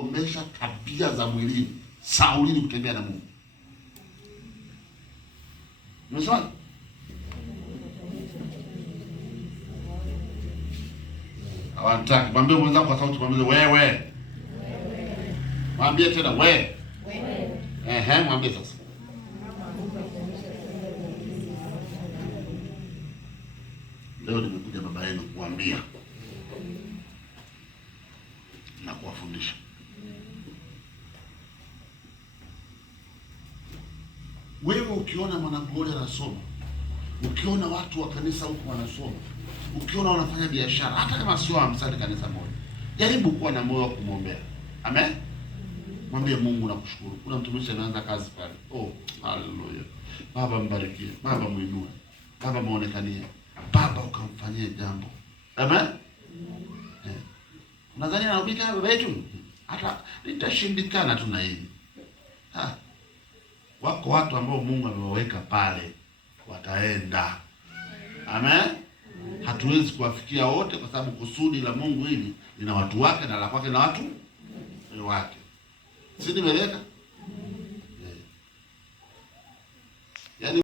kuomesha tabia za mwilini, saulini kutembea na Mungu. Umesoma? Hawataki. Mwambie mwenzako kwa sauti, mwambie wewe. Mwambie tena wewe. Ehe, mwambie sasa. Leo nimekuja baba yenu kuambia na kuwafundisha. Wewe ukiona Mwanagloria anasoma, ukiona watu wa kanisa huko wanasoma, ukiona wanafanya biashara, hata kama sio amsali kanisa moja, jaribu kuwa na moyo wa kumwombea. Amen. Mwambie Mungu nakushukuru. Kuna mtumishi anaanza kazi pale. Oh, haleluya. Baba mbarikie, Baba muinue, Baba muonekanie, Baba ukamfanyie jambo. Amen. Unadhani anapita baba yetu? Hata litashindikana tu na hili. Wako watu ambao Mungu amewaweka pale wataenda. Amen. Hatuwezi kuwafikia wote kwa sababu kusudi la Mungu hili lina watu wake na la kwake na watu wake. Si nimeleka?